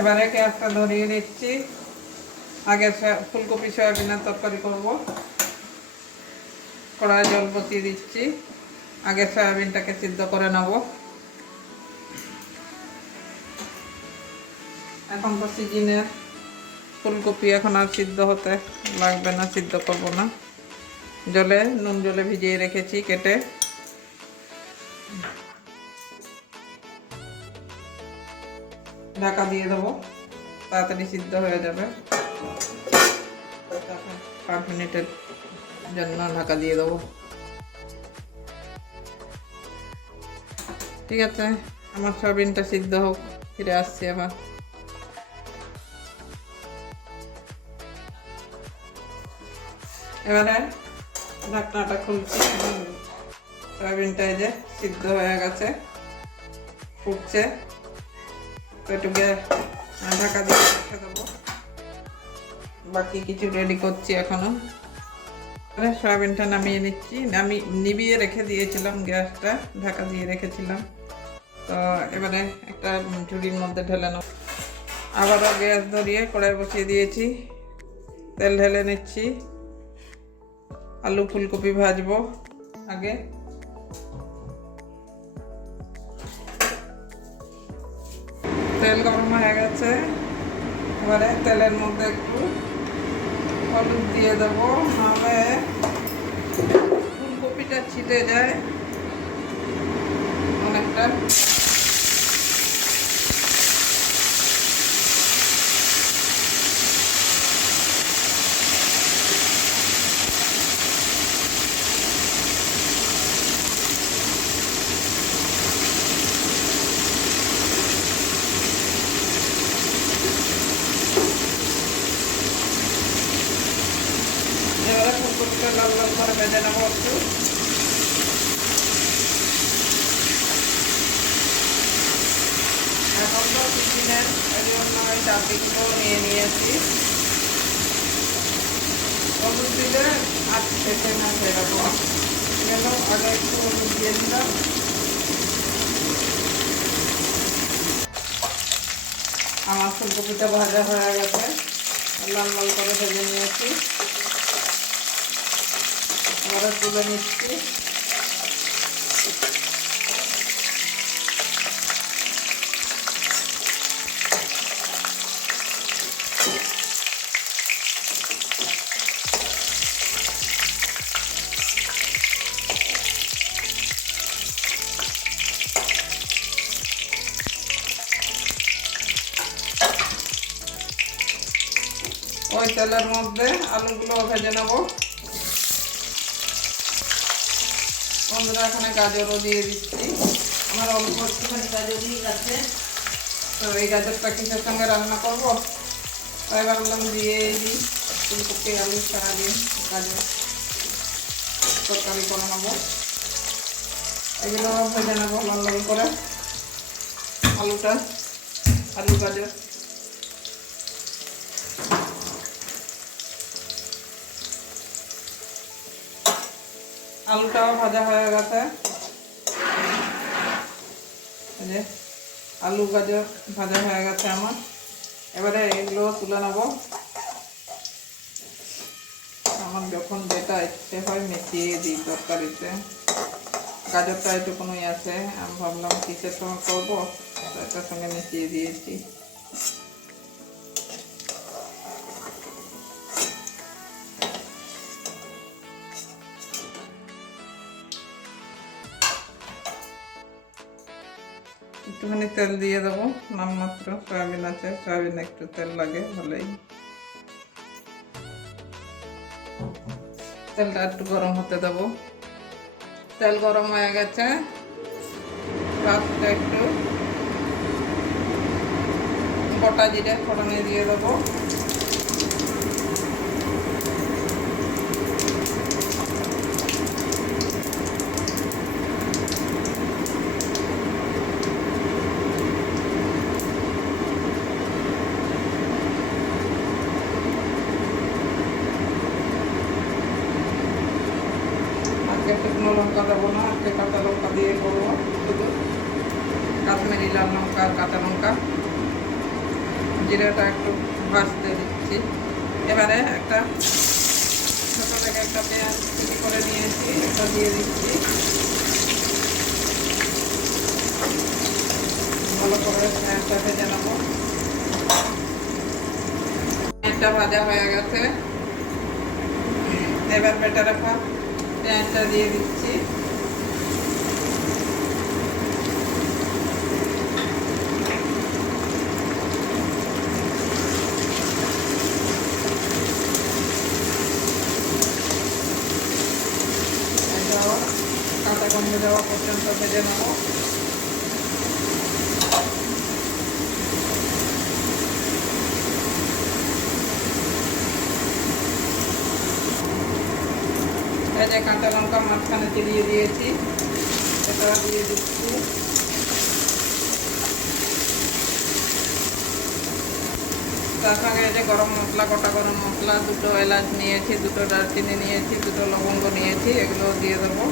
এবারে গ্যাসটা ধরিয়ে নিচ্ছি আগে ফুলকপি সয়াবিনের তরকারি করব। কড়াই জল বসিয়ে দিচ্ছি। আগে সয়াবিনটাকে সিদ্ধ করে নেব। এখন তো সিজনের ফুলকপি এখন আর সিদ্ধ হতে লাগবে না, সিদ্ধ করব না। জলে, নুন জলে ভিজিয়ে রেখেছি কেটে। ঢাকা দিয়ে দেবো। তাড়াতাড়ি সিদ্ধ হয়ে যাবে। পাঁচ মিনিটের জন্য ঢাকা দিয়ে দেবো। ঠিক আছে, আমার সয়াবিনটা সিদ্ধ হোক, ফিরে আসছি আবার। এবারে ঢাকনাটা খুলছি। সয়াবিনটা এই যে সিদ্ধ হয়ে গেছে, ফুটছে। একটু ঢাকা দিয়ে রেখে দেবো। বাকি কিছু রেডি করছি এখনও। এবারে সয়াবিনটা নামিয়ে নিচ্ছি। নামি, নিবিয়ে রেখে দিয়েছিলাম গ্যাসটা, ঢাকা দিয়ে রেখেছিলাম। তো এবারে একটা ঝুড়ির মধ্যে ঢেলে নেব। আবারও গ্যাস ধরিয়ে কড়াই বসিয়ে দিয়েছি। তেল ঢেলে নিচ্ছি। আলু ফুলকপি ভাজবো আগে। তেল গরম হয়ে গেছে। এবারে তেলের মধ্যে একটু হলুদ দিয়ে দেবো, নাহলে ফুলকপিটা ছিটে যায়। অনেকটা এবারে ফুলকপিটা লাল লাল করে নেব একটু। এখন তো টিফিনের এই জন্য ওই চাটনিগুলো নিয়ে নিয়েছি। হলুদ দিলে আর খেতে না সেরকম গেল আগে একটু হলুদ দিয়ে দিলাম। আমার ফুলকপিটা ভাজা হয়ে গেছে। লাল লাল করে ভেজে নিয়েছি। তুলে নিচ্ছি। ওই তেলের মধ্যে আলুগুলো ভেজে নেব। বন্ধুরা, এখানে গাজরও দিয়ে দিচ্ছি। আমার অল্প একটুখানি গাজরই আছে তো এই গাজরটা কিসের সঙ্গে রান্না করব? তাই ভাবলাম দিয়ে দিই। ফুলকপি আলু সারাদিন গাজর। তরকারি করে নেব। এগুলো ভেজে নেব লাল করে। আলুটা, আলু, গাজর। আলুটাও ভাজা হয়ে গেছে। যে আলু গাজর ভাজা হয়ে গেছে আমার। এবারে এগুলো তুলে নেব। আমার যখন যেটা ইচ্ছে হয় মিশিয়ে দিই তরকারিতে। গাজরটা এটুকুনই আছে, আমি ভাবলাম কিসের সঙ্গে করব? এটার সঙ্গে মিশিয়ে দিয়েছি। একটুখানি তেল দিয়ে দেবো। নামমাত্র সয়াবিন আছে, সয়াবিন একটু তেল লাগে ভালোই তেলটা একটু গরম হতে দেবো। তেল গরম হয়ে গেছে। একটু গোটা জিরে ফোড়নে দিয়ে দেবো আজকে শুকনো লঙ্কা দেবো না আজকে কাঁচা লঙ্কা দিয়ে করব। শুধু কাশ্মীরি লাল লঙ্কা কাঁচা লঙ্কা। জিরাটা একটু ভাজতে দিচ্ছি। এবারে একটা ছোটো থেকে একটা পেঁয়াজ কুচি করে নিয়েছি এটা দিয়ে দিচ্ছি। ভালো করে পেঁয়াজটা ভেজে নেব। পেঁয়াজটা ভাজা হয়ে গেছে। এবার বেটে রাখা পেঁয়াজটা দিয়ে দিচ্ছি এটাও কাঁচা পর্যন্ত ভেজে নেব। যে কাঁচা লঙ্কা মাঝখানে চিরিয়ে দিয়েছি সেটা দিয়ে দিচ্ছি। তার সঙ্গে যে গরম মশলা, গোটা গরম মশলা, দুটো এলাচ নিয়েছি, দুটো দারচিনি নিয়েছি, দুটো লবঙ্গ নিয়েছি এগুলো দিয়ে দেবো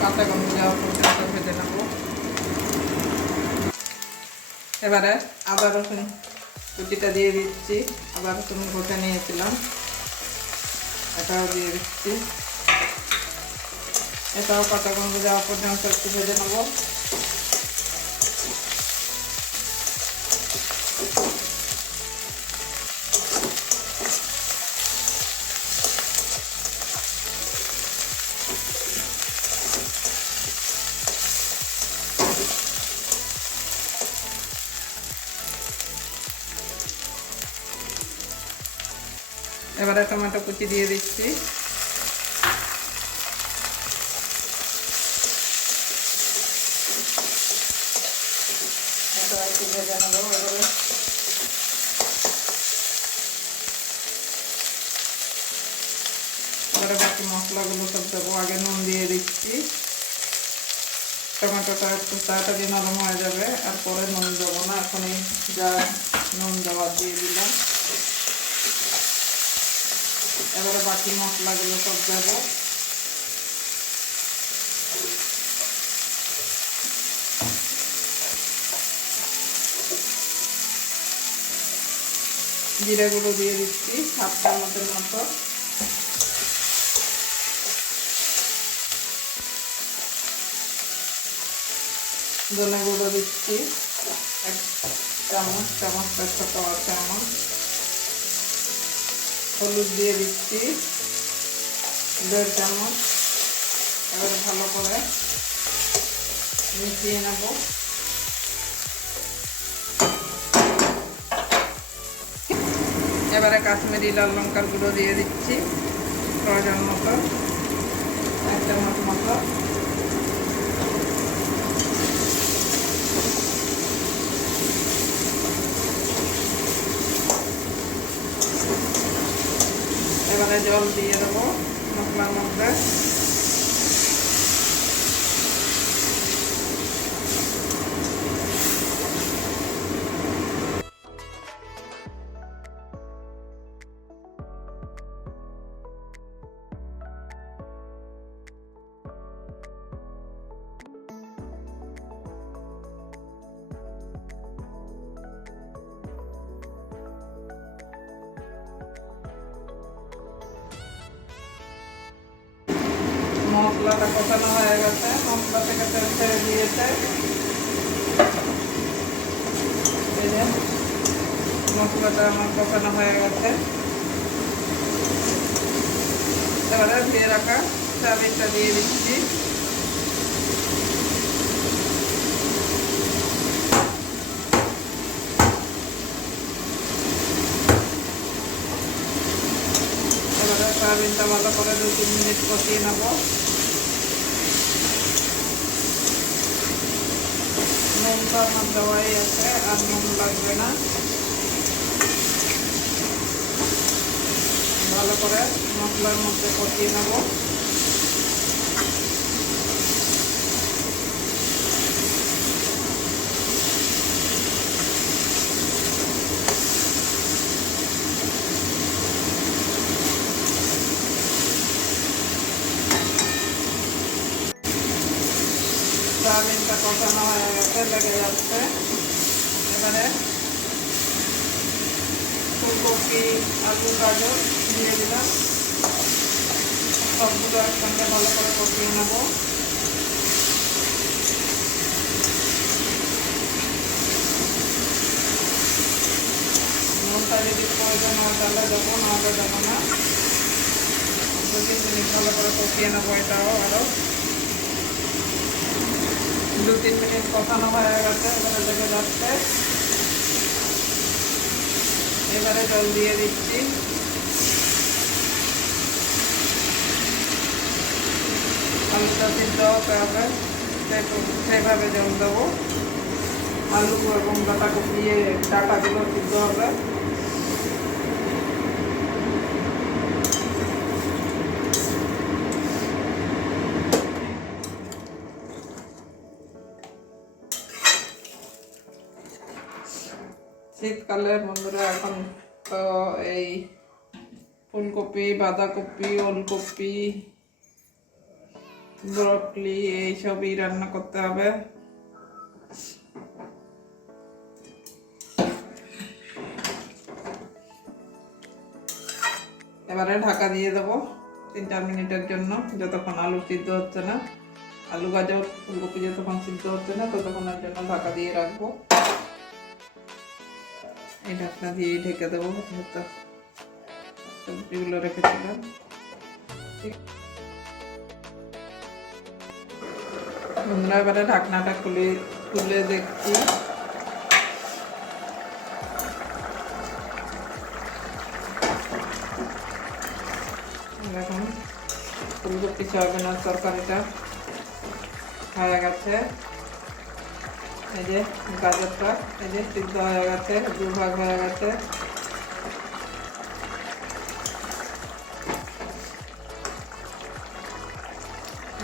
কাঁচা গন্ধ যাওয়া পর্যন্ত ভেজে নেব এবারে আদা রসুন দিয়ে দিচ্ছি। আবার রসুন ঘটে নিয়েছিলাম। এটাও দিয়ে দিচ্ছি। এটাও কাটা গন্ধ যাওয়া পর্যন্ত একটু ভেজে নেব। টমেটো কুচি দিয়ে দিচ্ছি। ভেজে নেব এবারে। বাকি মশলাগুলো সব দেবো। আগে নুন দিয়ে দিচ্ছি। টমেটোটা একটু তাড়াতাড়ি নরম হয়ে যাবে। আর পরে নুন দেবো না। এখনই যা নুন দেওয়া দিয়ে দিলাম। এবারে বাকি মশলাগুলো সব দেবো। জিরে গুঁড়ো দিয়ে দিচ্ছি হাফ চামচের মতো। ধনে গুঁড়ো দিচ্ছি, এক চামচ, চামচটা ছোট চামচ হলুদ দিয়ে দিচ্ছি। দেড় চামচ। এবারে ভালো করে মিশিয়ে নেব। এবারে কাশ্মীরি লাল লঙ্কার গুঁড়ো দিয়ে দিচ্ছি। প্রয়োজন মতো এক চামচ মতো। জল দিয়ে দেবো মশলা মধ্যে। মশলাটা আমার কষানো হয়ে গেছে। এবারে দিয়ে রাখা চাবিটা দিয়ে দিচ্ছি। এবারে সয়াবিনটা ভালো করে দু তিন মিনিট কষিয়ে নেব। নুন তো আমার দেওয়াই আছে, আর নুন লাগবে না। ভালো করে মশলার মধ্যে কষিয়ে নেব। সয়াবিনটা কষানো হয়ে গেছে, লেগে যাচ্ছে। এবারে ফুলকপি, আলু, গাজর দিয়ে দিলাম সবগুলো একসঙ্গে ভালো করে কষিয়ে নেব। নুনটা যদি প্রয়োজন হয় তাহলে দেবো, নাহলে দেবো না। দু তিন মিনিট ভালো করে কষিয়ে নেব, এটাও আরও দু, তিন মিনিট কষানো হয়ে গেছে, এবারে লেগে যাচ্ছে। এবারে জল দিয়ে দিচ্ছি। সিদ্ধ হতে হবে সেই- সেইভাবে জল দেবো। আলু এবং ডাটা কপিয়ে ডাটাগুলো সিদ্ধ হবে। শীতকালে বন্ধুরা এখন তো এই ফুলকপি, বাঁধাকপি, ওলকপি ব্রকলি, এইসবই রান্না করতে হবে। এবারে ঢাকা দিয়ে দেবো তিন চার মিনিটের জন্য, যতক্ষণ আলু সিদ্ধ হচ্ছে না। আলু গাজর, ফুলকপি যতক্ষণ সিদ্ধ হচ্ছে না, ততক্ষণের জন্য ঢাকা দিয়ে রাখব। এই ঢাকনা দিয়ে ঢেকে দেবো। হয়তো সবজিগুলো রেখেছিলাম ঠিক। বন্ধুরা এবারে ঢাকনাটা খুলে খুলে দেখছি। দেখুন, ফুলকপি সয়াবিনের তরকারিটা হয়ে গেছে। এই যে গাজরটা, এই যে সিদ্ধ হয়ে গেছে দু ভাগ হয়ে গেছে।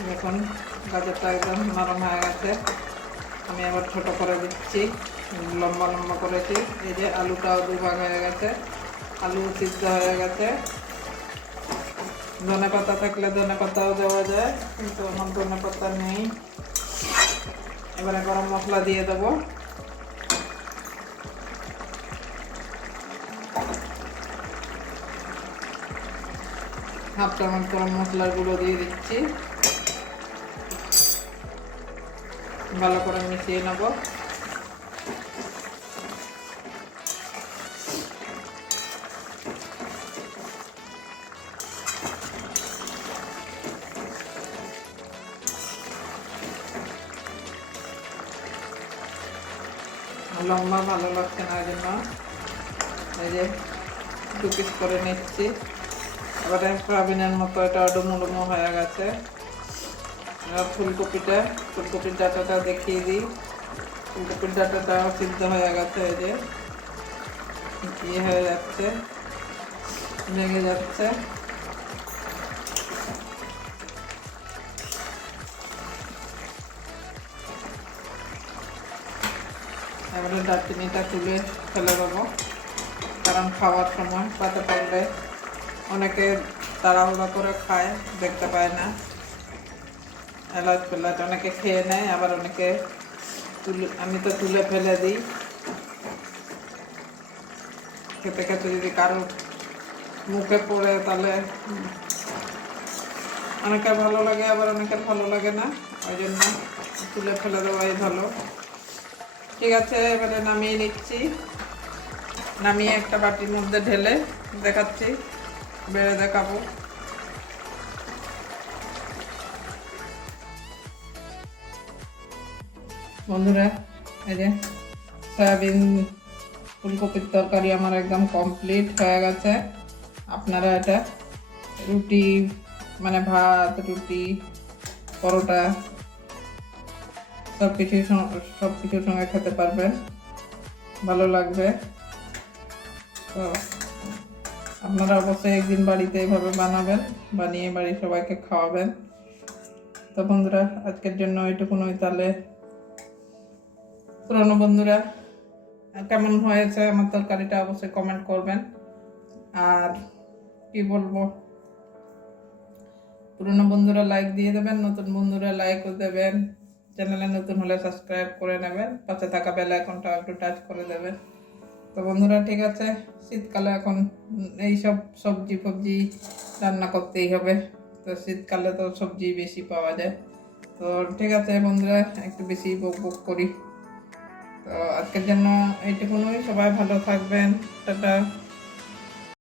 দেখুন গাজরটা একদম নরম হয়ে গেছে। আমি আবার ছোট করে দিচ্ছি, লম্বা লম্বা করেছি। এই যে আলুটাও দু ভাগ হয়ে গেছে, আলু সিদ্ধ হয়ে গেছে। ধনে পাতা থাকলে ধনে পাতাও দেওয়া যায়, কিন্তু আমার ধনে পাতা নেই। এবারে গরম মশলা দিয়ে দেবো। হাফ চামচ গরম মশলার গুঁড়ো দিয়ে দিচ্ছি। ভালো করে মিশিয়ে নেব। লম্বা ভালো লাগছে না জন্য এই যে দু পিস করে নিচ্ছি। এবারে সয়াবিনের মতো এটা ডুমো ডুমো হয়ে গেছে। ফুলকপিটা ফুলকপির ডাটাটা দেখিয়ে দিই। ফুলকপির ডাটাটা সিদ্ধ হয়ে গেছে এই যে। ইয়ে হয়ে যাচ্ছে, ভেঙে যাচ্ছে। এবারে দারচিনিটা তুলে ফেলে দেবো, কারণ খাওয়ার সময় পাতে পড়লে অনেকে তাড়াহুড়া করে খায়, দেখতে পায় না। এলাচ ফেলাচ অনেকে খেয়ে নেয়, আবার অনেকে তুলে, আমি তো তুলে ফেলে দিই। খেতে খেতে যদি কারোর মুখে পড়ে তাহলে অনেকের ভালো লাগে, আবার অনেকের ভালো লাগে না। ওই জন্য তুলে ফেলে দেওয়াই ভালো। ঠিক আছে, এবারে নামিয়ে নিচ্ছি। নামিয়ে একটা বাটির মধ্যে ঢেলে দেখাচ্ছি, বেড়ে দেখাবো। বন্ধুরা, এই যে সয়াবিন ফুলকপির তরকারি আমার একদম কমপ্লিট হয়ে গেছে। আপনারা এটা রুটি মানে ভাত, রুটি, পরোটা সব কিছুর সব কিছুর সঙ্গে খেতে পারবেন। ভালো লাগবে। তো আপনারা অবশ্যই একদিন বাড়িতে এভাবে বানাবেন, বানিয়ে বাড়ির সবাইকে খাওয়াবেন। তো বন্ধুরা, আজকের জন্য এইটুকুনই। তাহলে পুরনো বন্ধুরা কেমন হয়েছে? আমার তরকারিটা অবশ্যই কমেন্ট করবেন। আর কি বলব? পুরনো বন্ধুরা লাইক দিয়ে দেবেন, নতুন বন্ধুরা লাইকও দেবেন। চ্যানেলে নতুন হলে সাবস্ক্রাইব করে নেবেন। পাশে থাকা বেল আইকনটা একটু টাচ করে দেবেন। তো বন্ধুরা, ঠিক আছে? শীতকালে এখন এই সব সবজি ফবজি রান্না করতেই হবে। তো শীতকালে তো সবজি বেশি পাওয়া যায়। তো ঠিক আছে বন্ধুরা, একটু বেশি বক বক করি। আজকের জন্য এইটুকুনই। সবাই ভালো থাকবেন। টাটা।